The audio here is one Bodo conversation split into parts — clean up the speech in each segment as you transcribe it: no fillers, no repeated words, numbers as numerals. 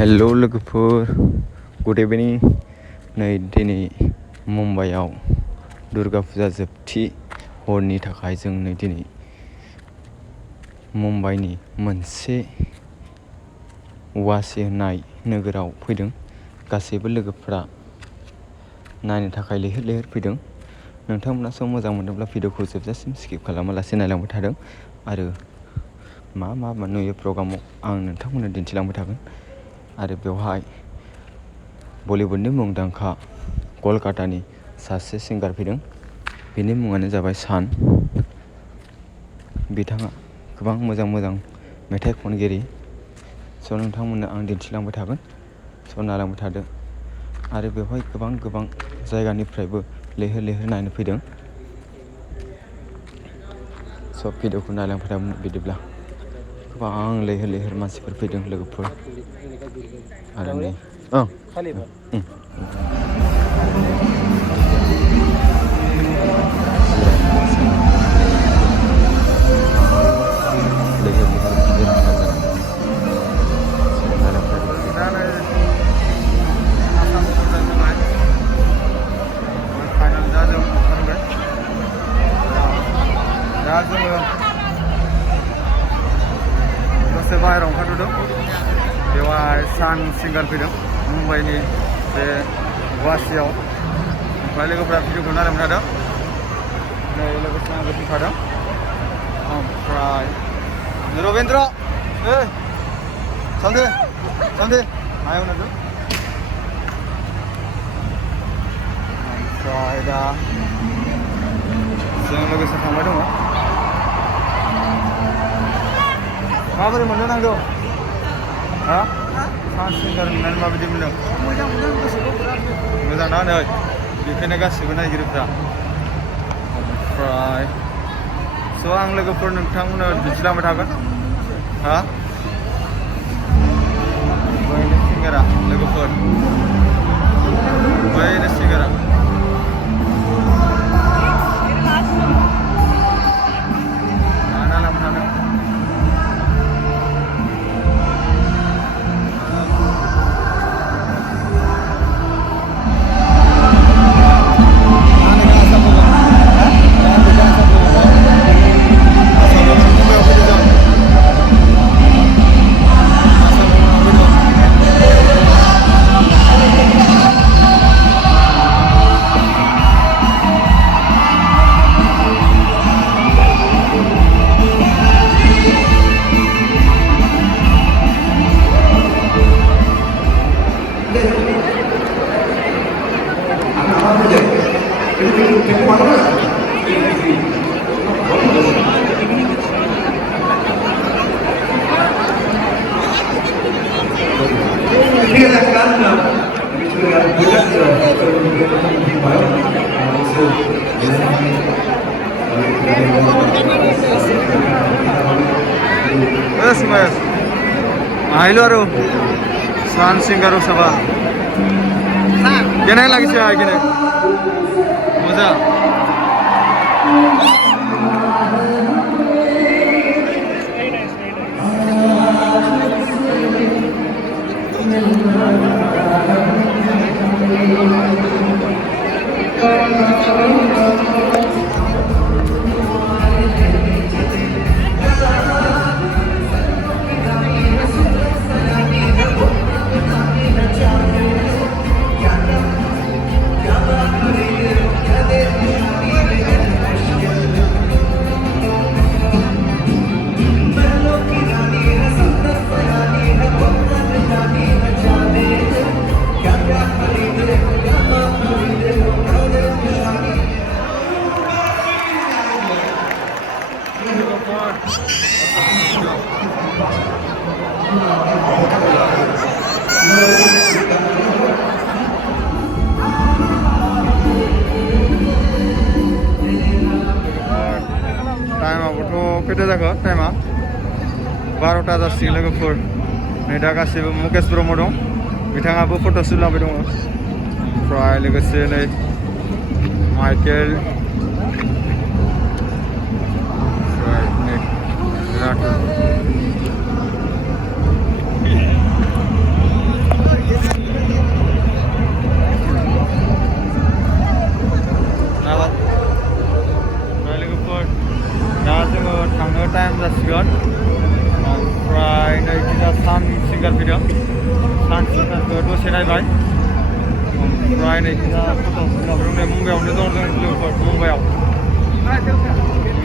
हेलो लोगोफोर गुड इभिनिं नै दिनै मुम्बाइआव दुर्गा फुजा जोबथि हरनि थाखाय जों नै दिनै मुम्बाइनि मोनसे वाशी होननाय नोगोराव फैदों। गासैबो लोगोफोरा नायनो थाखाय लैहोर लैहोर फैदों। नोंथांमोना सम मोजां मोनोब्ला भिडिअखौ जोबजासिम स्किप खालामालासे नायलांबाय थादों आरो मा नुयो प्रग्रामाव आं नोंथांमोननो दिन्थिलांबाय थागोन। आरो बेवहाय बलिउडनि मुंदांखा कलकातानि सासे सिंगार फैदों। बिनि मुङानो जाबाय सान। बिथाङा गोबां मोजां मेथाइ खनगिरि। स' नोंथांमोननो आं दिन्थिलांबाय थागोन। स' नायलांबाय थादो। आरो बेवहाय गोबां जायगानिफ्रायबो लैहोर लैहोर नायनो फैदों। स' भिडिअखौ नायलांबाय थागोन। बिदिब्ला गोबां लैहोर लैहोर मानसिफोर फैदों लोगोफोर। आरो नै दसे बाहेरायाव ओंखारबोदों। बेवहाय सान सिंगार फैदों मुम्बाइनि बे वाशीयाव। ओमफ्राय लोगोफोरा भिडिअखौ नायलांबाय थादों। नै लोगोसे आंबो फैफादों। ओमफ्राय रबीन्द्र सानदे मायाव नोंजों। ओमफ्राय दा जों लोगोसे थांबाय दङ। माबोरै मोनदों नांगौ सान सिंगार नुनानै माबायदि मोनदों? मोजां मोनदों, गोसोखौ बिराद मोजां ना नै बेखायनो गासिबो नायगिरिफ्रा। ओमफ्राय स' आं लोगोफोर नोंथांमोननो दिन्थिलांबाय थागोन। बैनो सिंगारा लोगोफोर, बैनो सिंगारा। Ahilo aru Shaan Singer saba kene lagise kene moja kete jago time 12टा जासिगोन लोगोफोर। नै दा गासिबो मुकेश ब्रह्म दं, बिथाङाबो फट' शुट लाबाय दङ। ओमफ्राय लोगोसे नै माइकेल, ओमफ्राय नै जासिगोन ओमफ्राय नै गिजा सान सिंगार फैदों सान सिंगारखौ दसे नायबाय ओमफ्राय नै गिजा फट'फोराबो नै मुम्बाइआवनो दं जों लोगोफोर मुम्बाइआव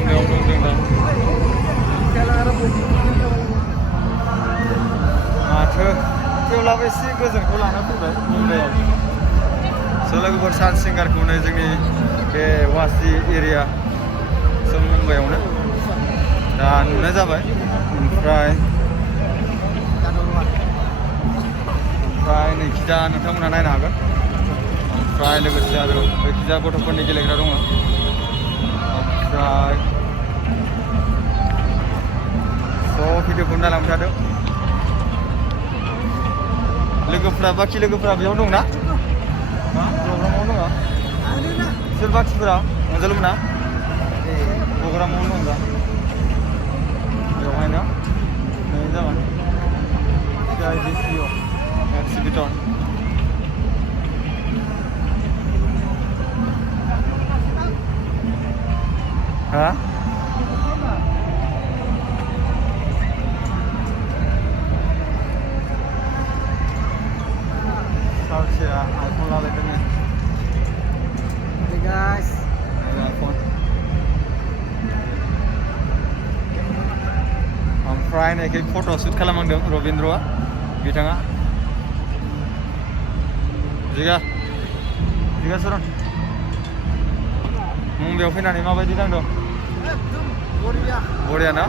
दं जों दा माथो थेवब्लाबो एसे गोजोनखौ लाना फैबाय मुम्बाइआव लोगोफोर सान सिंगारखौ नै जोंनि बे वासि एरिया जों मुम्बाइआवनो दा नुनाय जाबाय ओमफ्राय नै खिजा नोंथांमोना नायनो हागोन ओमफ्राय लोगोसे आरो बे खिजा गथ'फोरनि गेलेग्रा दङ ओमफ्राय भिडिअखौ नायलांबाय थादों लोगोफ्रा बाखि लोगोफ्रा बेयाव दंना प्रग्रामाव दङ सोर बाखिफोरा अनजालुमोना प्रग्रामावनो दं दा बेवहायनो नै जागोन CIDCO एक्सिबिटर हा सावसेया आइफन लालायदों hey guys iPhone ओमफ्राय नै फट' शुट खालामनांदों रबिन्द्रआ बिथाङा जिगा सरन मुम्बाइआव फैनानै माबायदि नांदों बरिया ना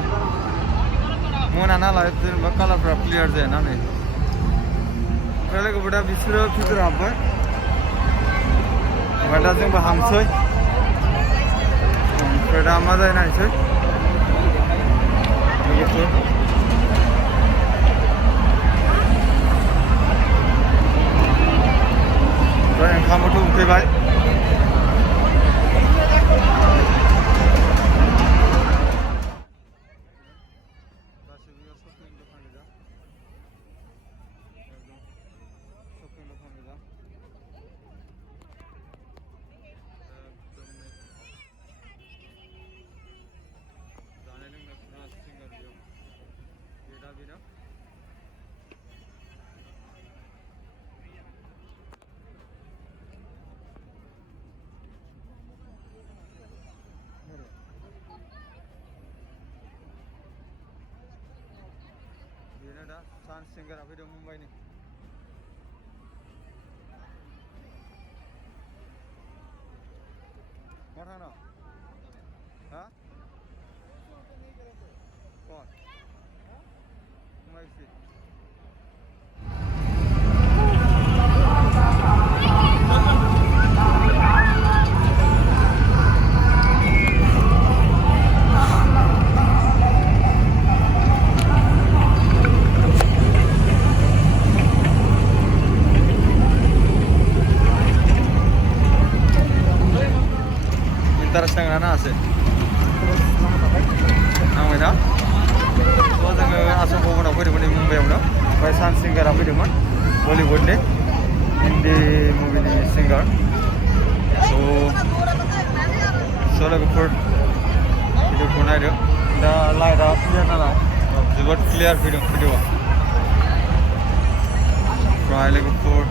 मोना नालाय जेनेबा कालारफ्रा क्लियार जाया ना नै ओमफ्राय लोगोफोर दा बिसोरो भिडिअ हाबबाय ओमफ्राय दा जोंबो हामसै ओमफ्राय दा मा जायो नायसै लोगोफोर ओमफ्राय ओंखामबोथ' उखैबाय बेनो दा सान सिंगारा फैदों मुम्बाइनि मा थांनो हा कौन मुम्बाइ से Terus yang mana sih? Namanya dah. So jangan asal bawa nak pergi di Mumbai mana? Shaan Singer apa dia man? Bollywood ni, Hindi movie ni singer. So lagu per video pun ada. Dah light up clear nala. Jadi clear video. Try lagu per.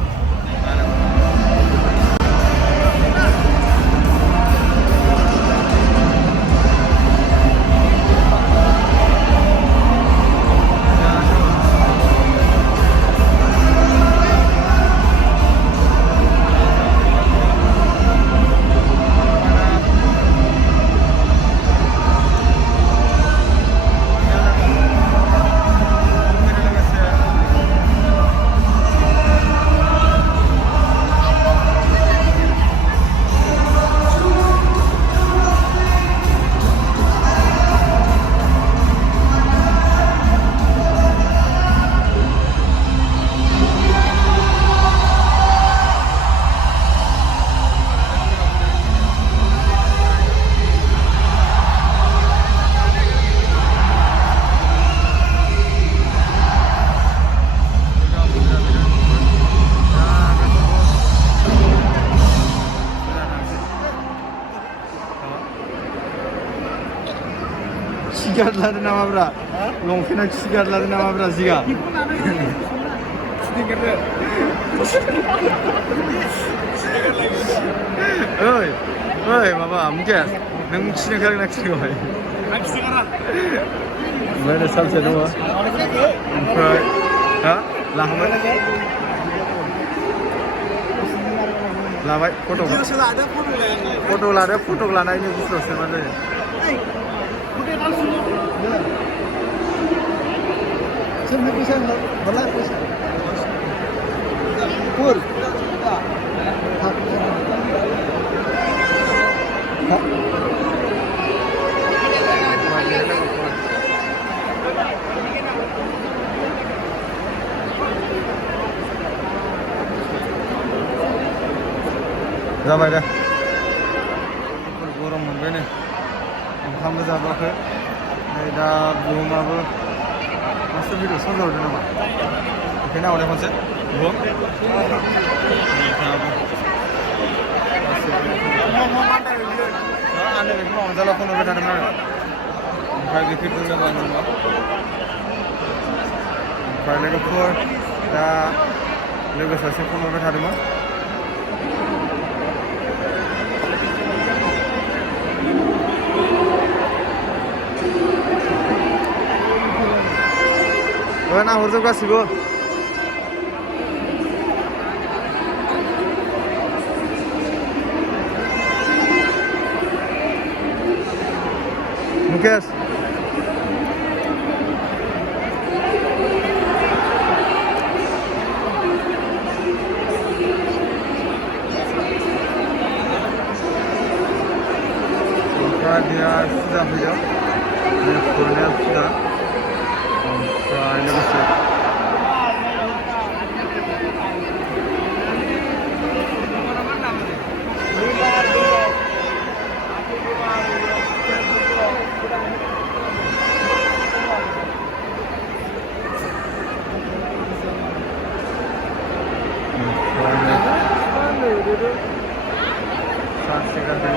खिगारलादो नामाब्रा लंपेन्टआ खिगारलादो नामाब्रा जिगा ओइ ओइ माबा मुकेश नों खिनो ओंखारगोना खिगारबाय आं खिगारा ओमफ्राय दा सालसे दङ ओमफ्राय हा लाखाबाय लाबाय फट' लादो फट' लानायनि बुस्थुआवसो मा जायो जाबाय दे गरम मोनबाय नै ओंखामबो जाबाखै नै दा बुहुमाबो मास्टार भिडिअ सम जाहरदों नामा बेखायनो आवनाय खनसे बुहुम आंनो बेखौ अनजाला फन हरबाय थादोंमोन आरो ओमफ्राय बेखौ बुंदोंमोन ओमफ्राय लोगोफोर दा लोगो सासे फन हरबाय थादोंमोन ना हरजोब गासिबो मुकेश ओमफ्राय dia sudah fैदों फरायनाया sudah ओमफ्राय लोगोसे Shaan Singer dan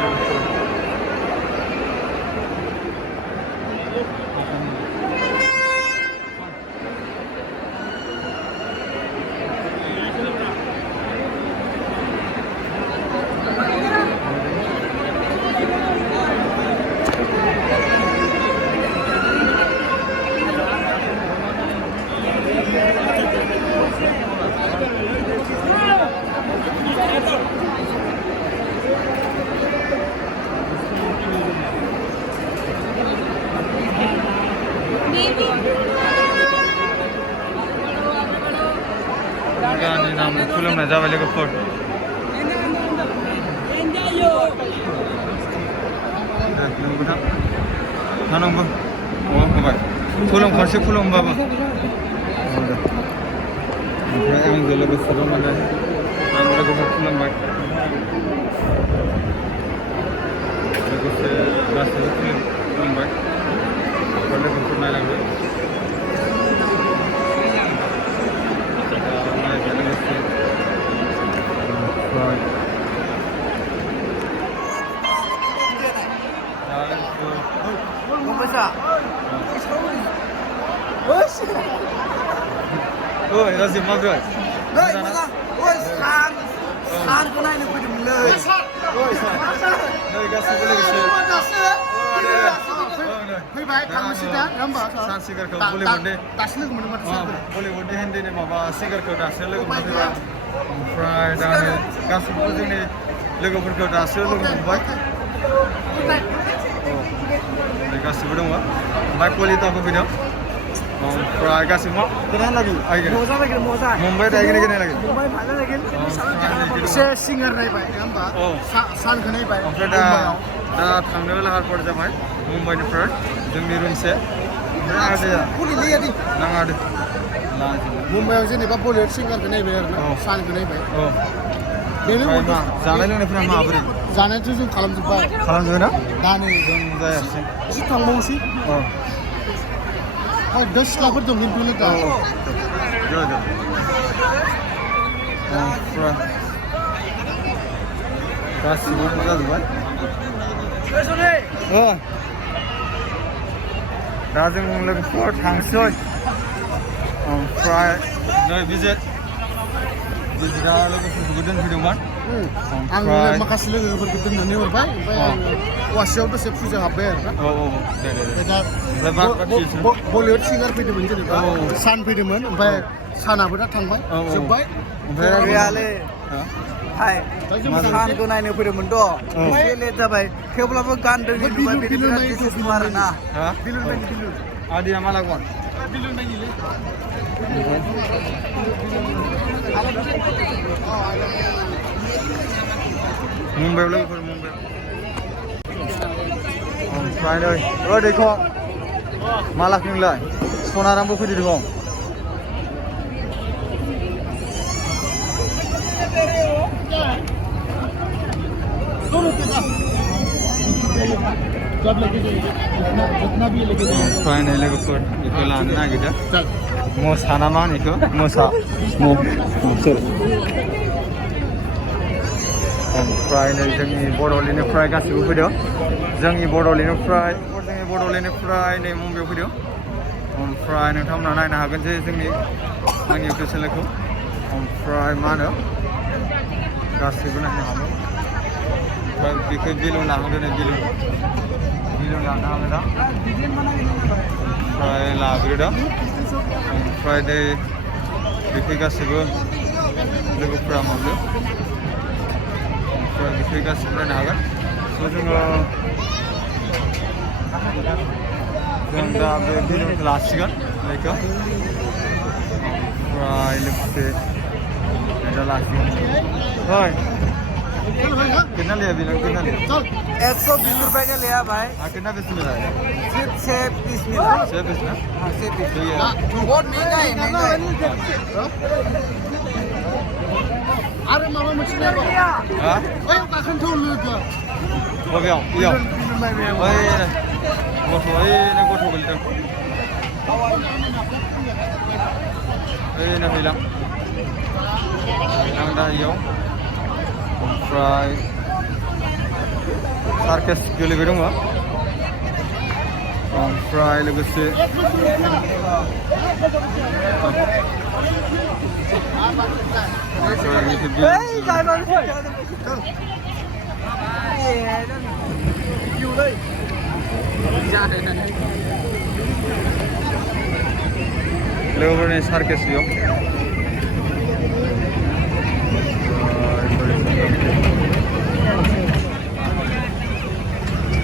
Gani namu खुलुमनाय जाबाय लोगोफोर नोंबो थानांगौ होबाय खुलुम खनसे खुलुमबाबो ओमफ्राय आंजों लोगोसे दंमोन आं लोगोफोर खुलुमबाय लोगोसे गासैबो खुलुमबाय लोगोफोर नायलांबाय Oi, Razif mabrur. Oi, moza. Oi, Shaan ko naine fैदोंमोन लै. Oi, Shaan. नै गासिबो लोगोसे. फैबाय थांनोसै दा होमबा Shaan Singerखौ बलिउडनि दासो लोगो मोनदों माथो बलिउडनि हिन्दीनि माबा सिंगारखौ दासो लोगो मोनदों ओमफ्राय दा गासिबो जोंनि लोगोफोरखौ दासो लोगो मोनबाय गासिबो दङ ओमफ्राय कलिताबो फैदों ओमफ्राय गासिबो कितना लगी आएगा मजा लगे मजा मुंबई आएगा कितना लगे मुंबई भाजा लगे से सिंगार नायबाय होमबा सानखौ नायबाय ओमफ्राय दा थांनो लाहार फाहार जाबाय मुंबईनिफ्राय जोंनि रुमसे नाङा दे मुंबईआव जेनेबा बलिउड सिंगारखौ नायबाय आरो ना सानखौ नायबाय बेनो जानाय लोंनायफोरा माबोरै जानायाथ' जों खालामजोब्बाय ना दा नै जों जायासै एसे थांबावनोसै दा सिख्लाफोर दं खिन्थु दा ओमफ्राय गासिबो जाजोब्बाय दा जों लोगोफोर थांसै ओमफ्राय नै बिजिरा लोगोफोरखौबो दोनफैदोंमोन आं माखासे लोगोफोरखौ दोननानै हरबाय ओमफ्राय आं वासियाव दसे फुजा हाबबाय आरोना बलिउड सिंगार फैदोंमोन जेनेबा सान फैदोंमोन ओमफ्राय सानाबो दा थांबाय जोब्बाय ओमफ्राय गैयालै हाय सानखौ नायनो फैदोंमोनथ' एसे लेट जाबाय थेवब्लाबो गानदों नुबाय बिराद गोसो आरोना बिलुन आदिया मा लागोन बिलुन नायनिलै मुम्बाइआव लोगोफोर मुम्बाइआव ओमफ्राय नै दैखौ मा लाखो नोंलाय सनारामबो फैदो दं ओमफ्राय नै लोगोफोर बेखौ लानो नागिरदों मोसा ना मा होनो बेखौ मोसा ओमफ्राय नै जोंनि बड'लेण्डनिफ्राय गासिबो फैदों जोंनि बड'लेण्डनिफ्राय नै मुम्बाइआव फैदों ओमफ्राय नोंथांमोना नायनो हागोन जे आंनि इउटुब चेनेलखौ ओमफ्राय मा होनो गासिबो नायनो हागोन ओमफ्राय बेखौ बेलुन लाहोदो नै बेलुन लानो हागोन दा ओमफ्राय लाग्रोदों ओमफ्राय दै बेखौ गासिबो लोगोफोरा मावदो ओमफ्राय बेखौ गासिबो नायनो हागोन जों दा बे बेलुनखौ लासिगोन बेखौ ओमफ्राय लोगोसे दा लासिगोन कितना लिया बिल कितना लिया 120 रुपए का लिया भाई कितना पीस मिला है सिर्फ 6 पीस मिला 6 पीस ना हाँ 6 पीस बहुत महंगा है अरे मामा मछली हाँ ओए काखन लोगो बबेयाव इयाव ओइ गथ' गोलैदों ओइनो फैलां दा इयाव ओमफ्राय सार्केस गेलेबाय दङ ओमफ्राय लोगोसे लोगोफोरनि सार्केस बेयाव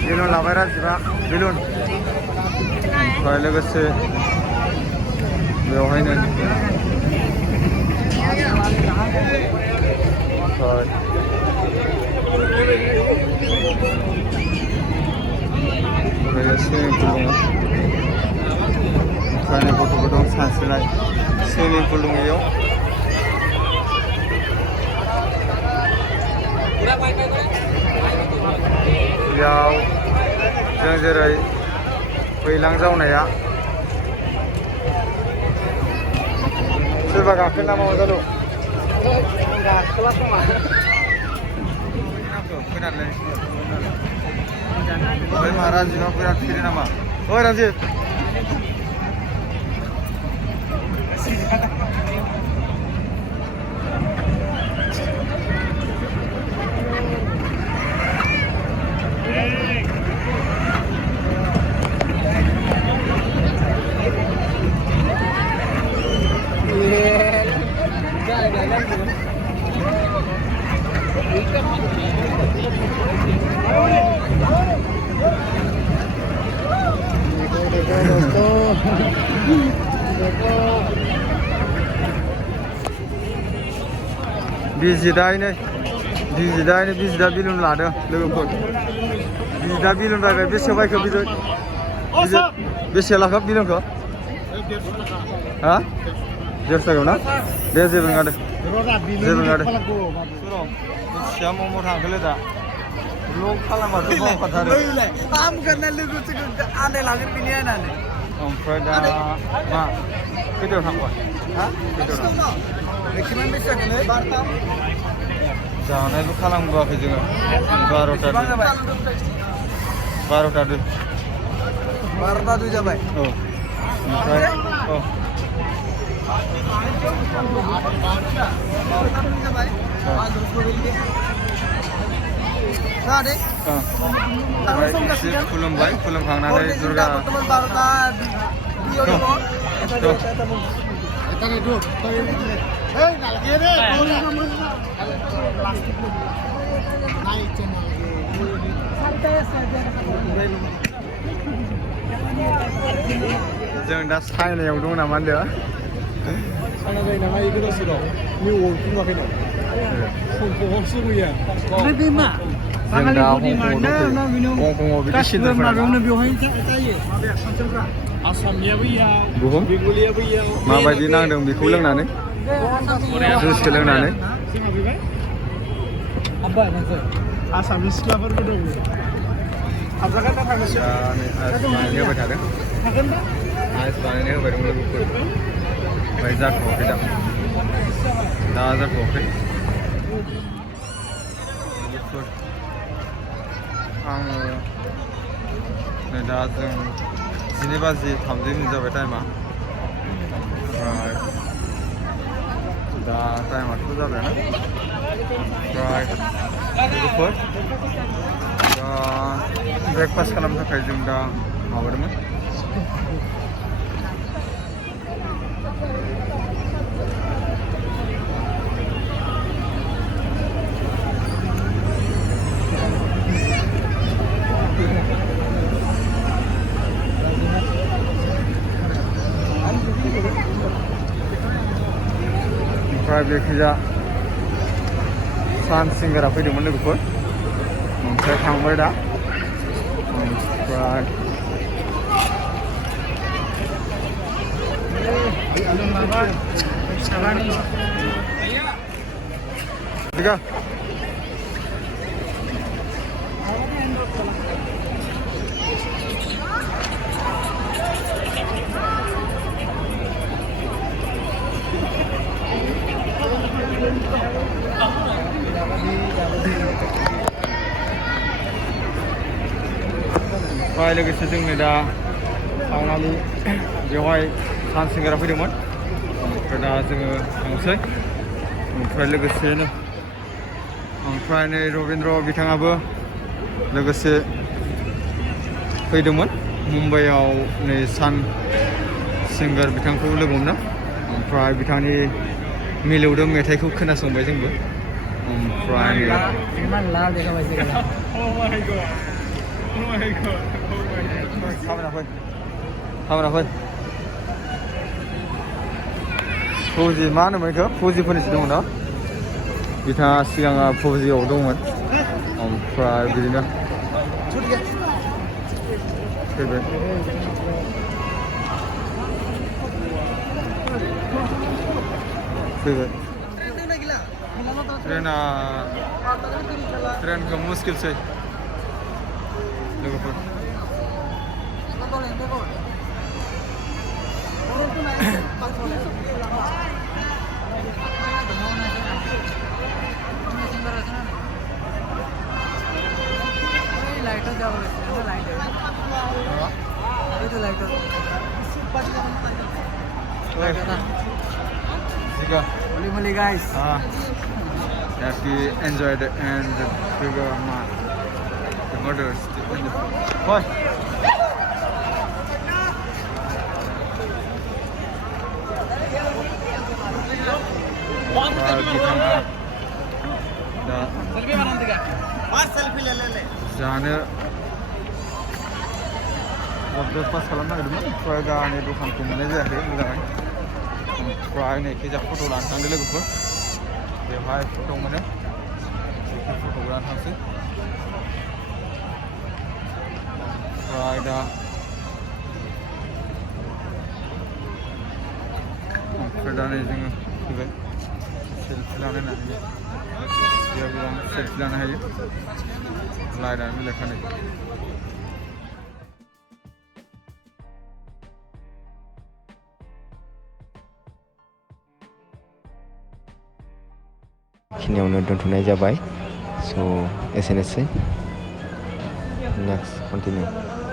बेलुन लाबाय राजिबा बेलुन ओमफ्राय लोगोसे बेवहायनो सुइमिं पुल दङ ओमफ्राय गथ'फोर दं सानस्रिनाय सुइमिं पुल दङ बेयाव बेयाव जों जेरै बैलां जावनाया सोरबा गाखोनो नामा अजालु गाखोला खोमा खोनादोंलै ओमफ्राय मा राजिबा बिराद फिरो नामा ओइ राजिब बिजिदा बेलुन लादों लोगोफोर बिजिदा बेलुन बायबाय बेसेयाव बायखो बेसे लाखो बेलुनखौ हा 150 थाखायाव ना दे जेबो नङा दे मिथिया मम' थांखोलै दा ब्लग खालामबाथ' बावखाथारो आं गानना लोगोसे आन्दायलांगोन बिनि होननानै ओमफ्राय दा मा खैथायाव थांबाय हा खैथायाव थांबाय बेखिनियानो बेसे जागोनलै 12 जानायबो खालामबोआखै जोङो 12टा 12टा 2 जाबाय औ ओमफ्राय औ खुलुमबाय खुलुमखांनानै दुर्गा जों दा चाइनायाव दं नामा होनदों चाइना जायो नामा बेखौ दसेल' निउयर्क बुङाखै दं हंकंआवसो गैया ओमफ्राय बे मा हंकंआव बिदि सेन्टारफोरा बेवहाय जायो माबाया फांसनफ्रा आसामनियाबो इयाव बेंगलियाबो इयाव माबायदि नांदों बेखौ लोंनानै जुइसखौ लोंनानै आसामनि सिख्लाफोरबो दङ हाबजागोन ना थांनोसै होबाय थादों आइस बानायनो होबाय दं लोगोफोर ओमफ्राय जाथ'वाखै दा जाथ'वाखै लोगोफोर आङो नै दा जों 12:30 जाबाय टाइमा ओमफ्राय दा टाइमाथ' जाबायानो ओमफ्राय लोगोफोर दा ब्रेकफास्ट खालामनो थाखाय जों दा माबादोंमोन ओमफ्राय बेखिजा सान सिंगारा फैदोंमोन लोगोफोर ओमफ्राय थांबाय दा ओमफ्राय Tiga. ओमफ्राय लोगोसे जोंनो दा थांनानै बेवहाय सान सिंगारा फैदोंमोन ओमफ्राय दा जोङो थांसै ओमफ्राय लोगोसेनो ओमफ्राय नै रबिन्द्र बिथाङाबो लोगोसे फैदोंमोन मुम्बाइआव नै सान सिंगार बिथांखौ लोगो मोनो ओमफ्राय बिथांनि मिलौदो मेथाइखौ खोनासंबाय जोंबो ओमफ्राय फौजि मा होनोमोन बेखौ फौजिफोरनिसो दङ ना बिथाङा सिगाङा फौजियाव दंमोन ओमफ्राय बिदिनो फैबाय ट्रेनखौ मुस्किलसै लोगोफोर Holy guys. That we enjoyed and the murders. What? जानो ब्रेकफास्ट खालामनो नागिरदोंमोन ओमफ्राय दा नै दखानखौ मोननाय जायाखै मोजाङै ओमफ्राय नै खैजा फट' लानो थांदों लोगोफोर बेवहाय फट' मोनो फट' लानो थांसै ओमफ्राय दा नै जोङो फैबाय सेल्फि लानो होननानै बेयाव गोबां सेल्फि लानो हायो लाइटआनो लेखानाय खिनियावनो दोनथ'नाय जाबाय स' एसेनोसै नेक्स्ट कन्टिनिउ